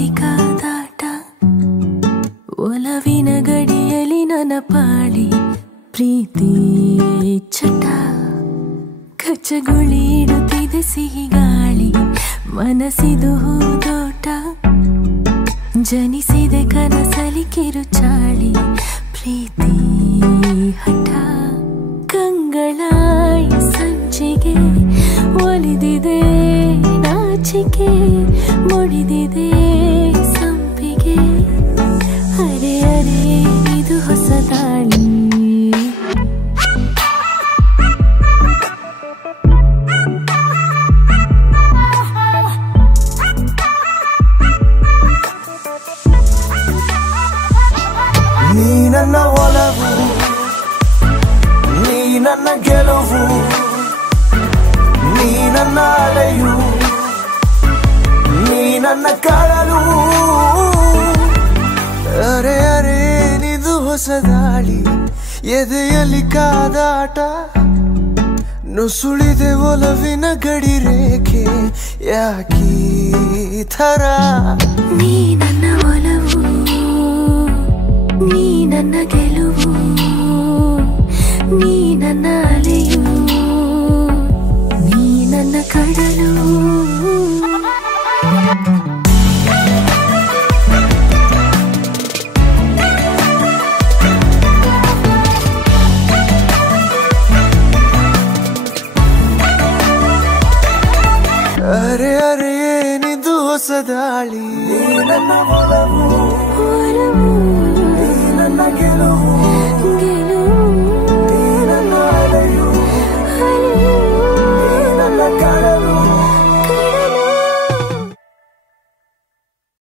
ಎದೆಯಲ್ಲಿ ಕಾದಾಟ ಒಲವಿನ ಗಡಿಯಲ್ಲಿ ನನ್ನ ಪಾಳಿ ಪ್ರೀತಿ ಚಟ ಕಚ್ಚಗುಳಿ ಇಡುತ್ತಿದೆ ಸಿಹಿ ಗಾಳಿ ಮನಸ್ಸಿದು ಹೂದೋಟ ಜನಿಸಿದೆ ಕನಸಲಿ ಕಿರುಚಾಳಿ ಪ್ರೀತಿ ಹಠ ಕಂಗಳಾಯಿ ಸಂಚಿಗೆ ಒಲಿದಿದೆ ನಾಚಿಕೆ ಮುಡಿದಿದೆ ಸಂಪಿಗೆ ಅರೆ ಅರೆ ಇದು ಹೊಸ ದಾಳಿ ನೀ ನನ್ನ ಒಲವು ನೀ ನನ್ನ ಗೆಲುವು ನೀ ನನ್ನ ಅಲೆಯು ನೀ ನನ್ನ ಕಡಲು ಅರೆ ಅರೆ ನಿದು ಹೊಸ ದಾಳಿ ಎದೆಯಲ್ಲಿ ಕಾದಾಟ ನುಸುಳಿದೆ ಒಲವಿನ ಗಡಿ ರೇಖೆ ಯಾಕೀ ಥರ ನೀ ನನ್ನ ಒಲವು ನೀ ನನ್ನ ಗೆಲುವು ನೀ ನನ್ನ ಅಲೆಯು ನೀ ನನ್ನ ಕಡಲು ಅರೆ ಅರೆ ಏನಿದು ಹೊಸ ದಾಳಿ ನನ್ನ ಒಲವು